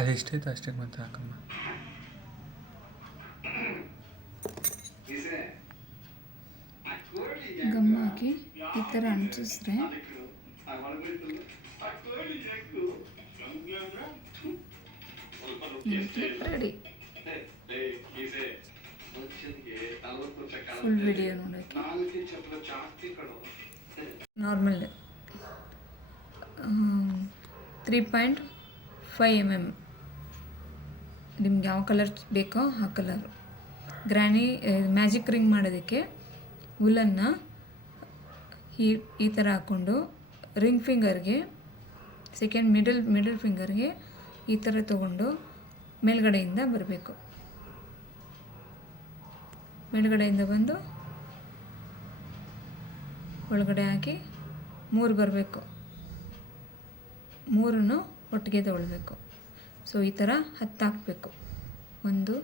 ಅದೆಷ್ಟೈತೆ ಅಷ್ಟಕ್ಕೆ ಮತ್ತೆ ಹಾಕಮ್ಮ. ಗಮ್ ಹಾಕಿ ಈ ಥರ ಅಂಟಿಸಿದ್ರೆ ರೆಡಿ. ಫುಲ್ ವಿಡಿಯೋ ನೋಡೋಕ್ಕೆ ನಾರ್ಮಲ್ 3.5 mm ನಿಮ್ಗೆ ಯಾವ ಕಲರ್ ಬೇಕೋ ಆ ಕಲರ್. ಗ್ರ್ಯಾನಿ ಮ್ಯಾಜಿಕ್ ರಿಂಗ್ ಮಾಡೋದಕ್ಕೆ ವುಲನ್ನ ಈ ಥರ ಹಾಕ್ಕೊಂಡು ರಿಂಗ್ ಫಿಂಗರ್ಗೆ ಸೆಕೆಂಡ್ ಮಿಡಲ್ ಫಿಂಗರ್ಗೆ ಈ ಥರ ತೊಗೊಂಡು ಮೇಲ್ಗಡೆಯಿಂದ ಬರಬೇಕು. ಮೇಲ್ಗಡೆಯಿಂದ ಬಂದು ಒಳಗಡೆ ಹಾಕಿ 3 ಬರಬೇಕು. 3 ಒಟ್ಟಿಗೆ ತಗೊಳ್ಬೇಕು. ಸೊ ಈ ಥರ 10 ಹಾಕಬೇಕು. 1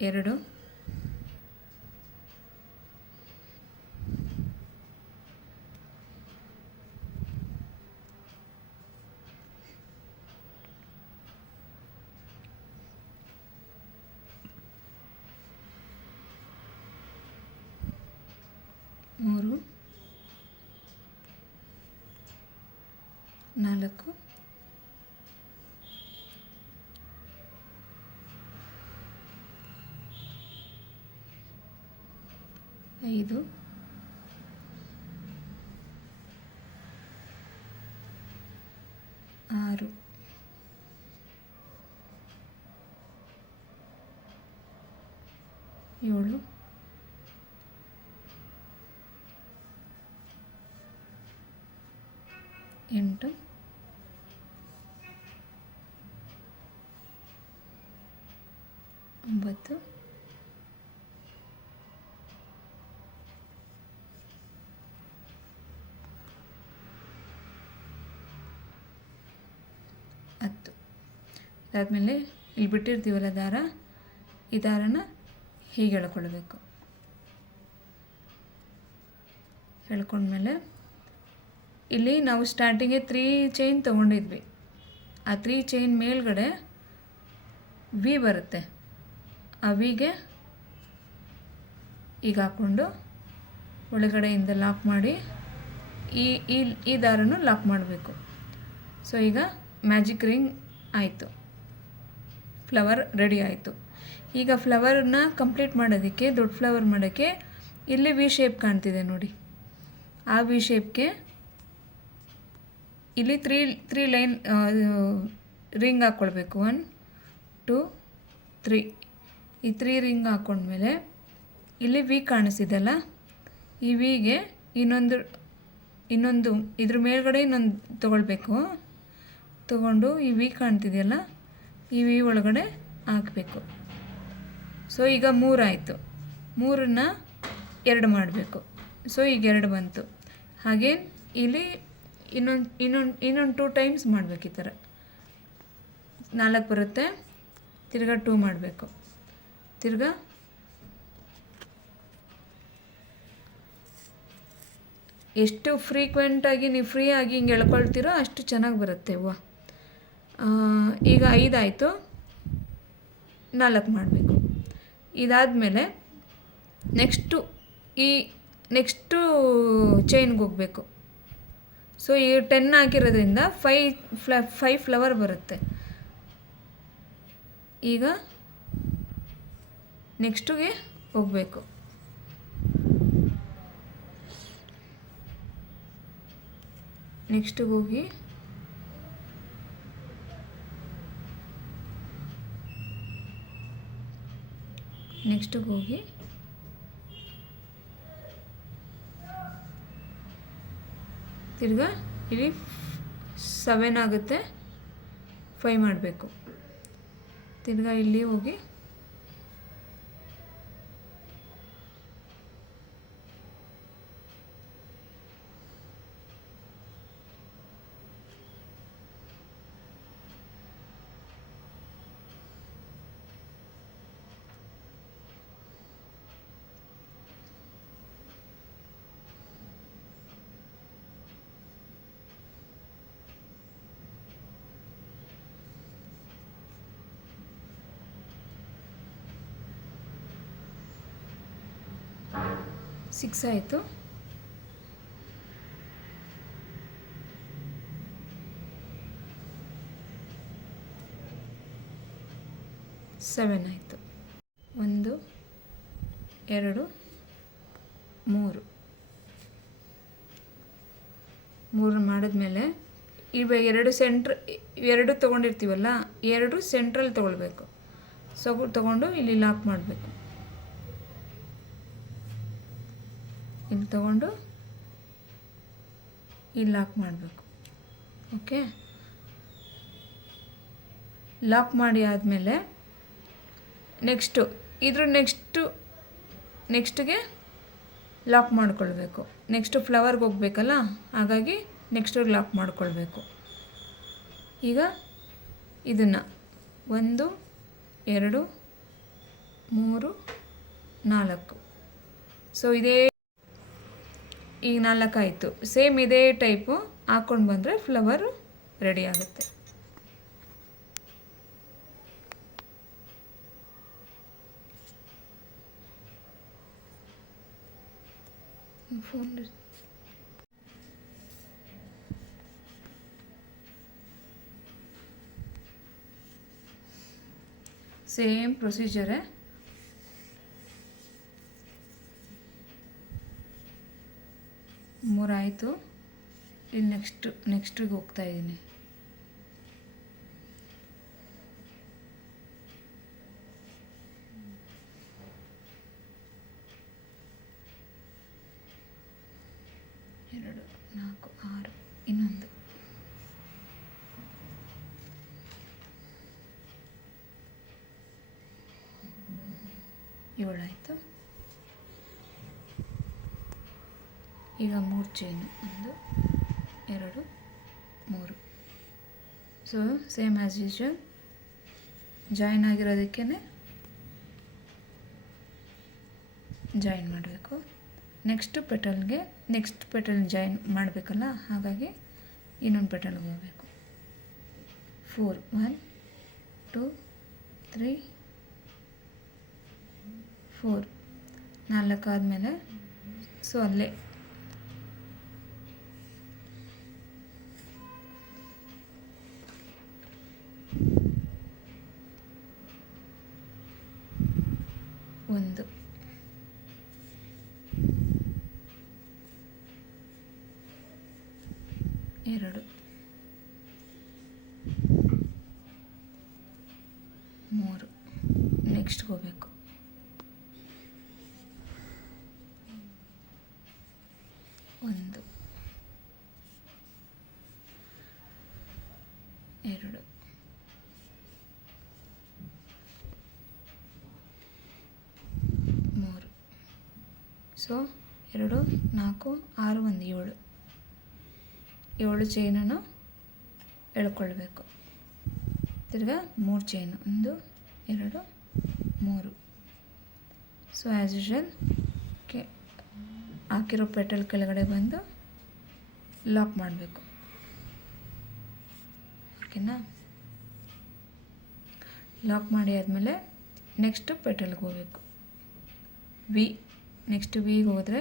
2 3 4 5 6 7 8 9 10. ಅದಾದಮೇಲೆ ಇಲ್ಲಿ ಬಿಟ್ಟಿರ್ತೀವಲ್ಲ ದಾರ, ಈ ದಾರನ ಹೀಗೆ ಎಳ್ಕೊಳ್ಬೇಕು. ಎಳ್ಕೊಂಡ್ಮೇಲೆ ಇಲ್ಲಿ ನಾವು ಸ್ಟಾರ್ಟಿಂಗ್ಗೆ 3 ಚೈನ್ ತೊಗೊಂಡಿದ್ವಿ. ಆ 3 ಚೈನ್ ಮೇಲ್ಗಡೆ ವಿ ಬರುತ್ತೆ. ಆ ವಿಗೆ ಈಗ ಹಾಕ್ಕೊಂಡು ಒಳಗಡೆಯಿಂದ ಲಾಕ್ ಮಾಡಿ ಈ ದಾರನೂ ಲಾಕ್ ಮಾಡಬೇಕು. ಸೊ ಈಗ ಮ್ಯಾಜಿಕ್ ರಿಂಗ್ ಆಯಿತು, ಫ್ಲವರ್ ರೆಡಿ ಆಯಿತು. ಈಗ ಫ್ಲವರನ್ನ ಕಂಪ್ಲೀಟ್ ಮಾಡೋದಕ್ಕೆ, ದೊಡ್ಡ ಫ್ಲವರ್ ಮಾಡೋಕ್ಕೆ ಇಲ್ಲಿ ವಿ ಶೇಪ್ ಕಾಣ್ತಿದೆ ನೋಡಿ. ಆ ವಿ ಶೇಪ್ಗೆ ಇಲ್ಲಿ 3 ಲೈನ್ ರಿಂಗ್ ಹಾಕ್ಕೊಳ್ಬೇಕು. 1 2 3 ಈ 3 ರಿಂಗ್ ಹಾಕ್ಕೊಂಡ್ಮೇಲೆ ಇಲ್ಲಿ ವಿ ಕಾಣಿಸಿದಲ್ಲ, ಈ ವಿಗೆ ಇನ್ನೊಂದು ಇದ್ರ ಮೇಲ್ಗಡೆ ಇನ್ನೊಂದು ತೊಗೊಳ್ಬೇಕು. ತೊಗೊಂಡು ಈ ವಿ ಕಾಣ್ತಿದೆಯಲ್ಲ, ಈ ವಿ ಒಳಗಡೆ ಹಾಕಬೇಕು. ಸೊ ಈಗ 3 ಆಯಿತು. 3ನ್ನ 2 ಮಾಡಬೇಕು. ಸೊ ಈಗ 2 ಬಂತು. ಹಾಗೆ ಇಲ್ಲಿ ಇನ್ನೊಂದು 2 ಟೈಮ್ಸ್ ಮಾಡಬೇಕು. ಈ ಥರ 4 ಬರುತ್ತೆ. ತಿರ್ಗಾ 2 ಮಾಡಬೇಕು. ತಿರ್ಗಾ ಎಷ್ಟು ಫ್ರೀಕ್ವೆಂಟಾಗಿ ನೀವು ಫ್ರೀಯಾಗಿ ಹಿಂಗೆ ಎಳ್ಕೊಳ್ತೀರೋ ಅಷ್ಟು ಚೆನ್ನಾಗಿ ಬರುತ್ತೆ ಹೂವು. ಈಗ 5 ಆಯಿತು, 4 ಮಾಡಬೇಕು. ಇದಾದಮೇಲೆ ನೆಕ್ಸ್ಟು ಚೈನ್ಗೆ ಹೋಗಬೇಕು. ಸೊ ಈ 10 ಹಾಕಿರೋದ್ರಿಂದ 5 ಫ್ಲವರ್ ಬರುತ್ತೆ. ಈಗ ನೆಕ್ಸ್ಟಿಗೆ ಹೋಗಬೇಕು. ನೆಕ್ಸ್ಟಿಗೆ ಹೋಗಿ ತಿರ್ಗಾ ಇಲ್ಲಿ 7 ಆಗುತ್ತೆ, 5 ಮಾಡಬೇಕು. ತಿರ್ಗಾ ಇಲ್ಲಿ ಹೋಗಿ 6 ಆಯಿತು. ಸೆವೆನ್ ಆಯಿತು. 1 2 3 ಮಾಡಿದ್ಮೇಲೆ ಇವಾಗ ಎರಡು ತೊಗೊಂಡಿರ್ತೀವಲ್ಲ, ಎರಡು ಸೆಂಟ್ರಲ್ಲಿ ತೊಗೊಳ್ಬೇಕು. ಸೊ ತೊಗೊಂಡು ಇಲ್ಲಿ ಲಾಕ್ ಮಾಡಬೇಕು. ಇಲ್ಲಿ ತೊಗೊಂಡು ಇಲ್ಲಿ ಲಾಕ್ ಮಾಡಬೇಕು. ಓಕೆ, ಲಾಕ್ ಮಾಡಿ ಆದಮೇಲೆ ನೆಕ್ಸ್ಟ್ಗೆ ಲಾಕ್ ಮಾಡ್ಕೊಳ್ಬೇಕು. ನೆಕ್ಸ್ಟು ಫ್ಲವರ್ಗೆ ಹೋಗ್ಬೇಕಲ್ಲ, ಹಾಗಾಗಿ ನೆಕ್ಸ್ಟಿಗೆ ಲಾಕ್ ಮಾಡ್ಕೊಳ್ಬೇಕು. ಈಗ ಇದನ್ನು 1 2 3 4. ಸೊ ಇದೇ ಈಗ 4 ಆಯಿತು. ಸೇಮ್ ಇದೇ ಟೈಪು ಹಾಕ್ಕೊಂಡು ಬಂದರೆ ಫ್ಲವರು ರೆಡಿ ಆಗುತ್ತೆ. ಫೋನ್ ಸೇಮ್ ಪ್ರೊಸೀಜರೇ. ಮೂರಾಯಿತು. ಇಲ್ಲಿ ನೆಕ್ಸ್ಟಿಗೆ ಹೋಗ್ತಾ ಇದ್ದೀನಿ. ಎರಡು 4 6 ಇನ್ನೊಂದು. ಏಳಾಯಿತು. ಈಗ 3 chain, 1 2 3. So same as usual join ಆಗಿರೋದಕ್ಕೇ ಜಾಯಿನ್ ಮಾಡಬೇಕು. ನೆಕ್ಸ್ಟ್ ಪೆಟಲ್ ಜಾಯಿನ್ ಮಾಡಬೇಕಲ್ಲ, ಹಾಗಾಗಿ ಇನ್ನೊಂದು ಪೆಟಲ್ಗೆ ಹೋಗಬೇಕು. 4 1 2 3 4 4 ಆದಮೇಲೆ ಸೊ ಅಲ್ಲೇ ಒಂದು 2 3 ನೆಕ್ಸ್ಟ್ಗೆ ಹೋಗಬೇಕು. 1 2 3. ಸೊ 2 4 6 1 7 ಚೈನನ್ನು ಎಳ್ಕೊಳ್ಬೇಕು. ತಿರ್ಗಾ 3 ಚೈನು, 1 2 3. ಸೊ ಆ್ಯಸ್ ಯೂಶುವಲ್ ಹಾಕಿರೋ ಪೆಟಲ್ ಕೆಳಗಡೆ ಬಂದು ಲಾಕ್ ಮಾಡಬೇಕು. ಓಕೆನಾ? ಲಾಕ್ ಮಾಡಿ ಆದಮೇಲೆ ನೆಕ್ಸ್ಟು ಪೆಟಲ್ಗೆ ಹೋಗಬೇಕು. ನೆಕ್ಸ್ಟ್ ವಿಗೆ ಹೋದರೆ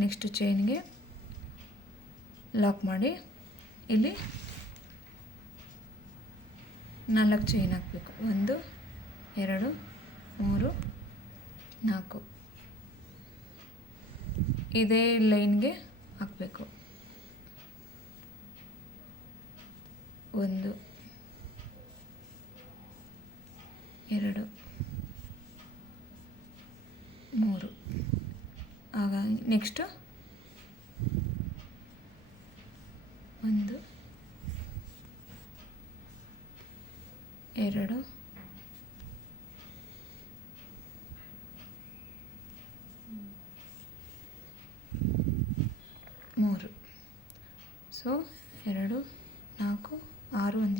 ನೆಕ್ಸ್ಟ್ ಚೈನ್ಗೆ ಲಾಕ್ ಮಾಡಿ ಇಲ್ಲಿ 4 ಚೈನ್ ಹಾಕಬೇಕು. 1 2 3 4 ಇದೇ ಲೈನ್ಗೆ ಹಾಕಬೇಕು. 1 2 3. ಆಗ ನೆಕ್ಸ್ಟು 1 2 3. ಸೊ 2 4 6 1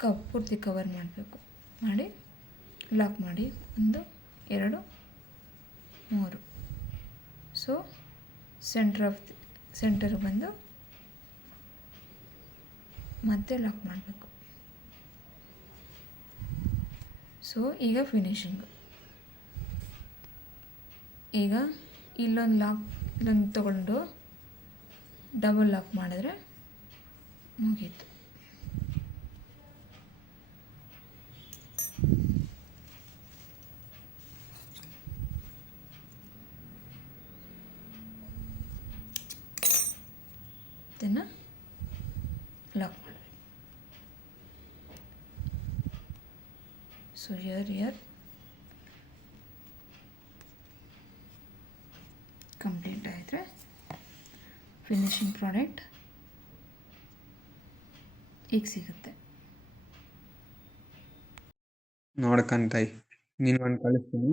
7 ಪೂರ್ತಿ ಕವರ್ ಮಾಡಬೇಕು. ಮಾಡಿ ಲಾಕ್ ಮಾಡಿ 1 2 3. ಸೊ ಸೆಂಟರ್ ಬಂದು ಮತ್ತೆ ಲಾಕ್ ಮಾಡಬೇಕು. ಸೊ ಈಗ ಫಿನಿಶಿಂಗು. ಈಗ ಇಲ್ಲೊಂದು ತಗೊಂಡು ಡಬಲ್ ಲಾಕ್ ಮಾಡಿದ್ರೆ ಮುಗೀತು. ಇದನ್ನು ಲಾಕ್ ಮಾಡಬೇಕು. ಸೊ ಇಯರ್ ಕಂಪ್ಲೀಟ್ ಆಯಿದ್ರೆ ಫಿನಿಶಿಂಗ್ ಪ್ರಾಡಕ್ಟ್ ಈಗ ಸಿಗುತ್ತೆ. ನೋಡ್ಕಂತಾಯಿ ನೀನು ಒಂದು ಕಳಿಸ್ತೀನಿ.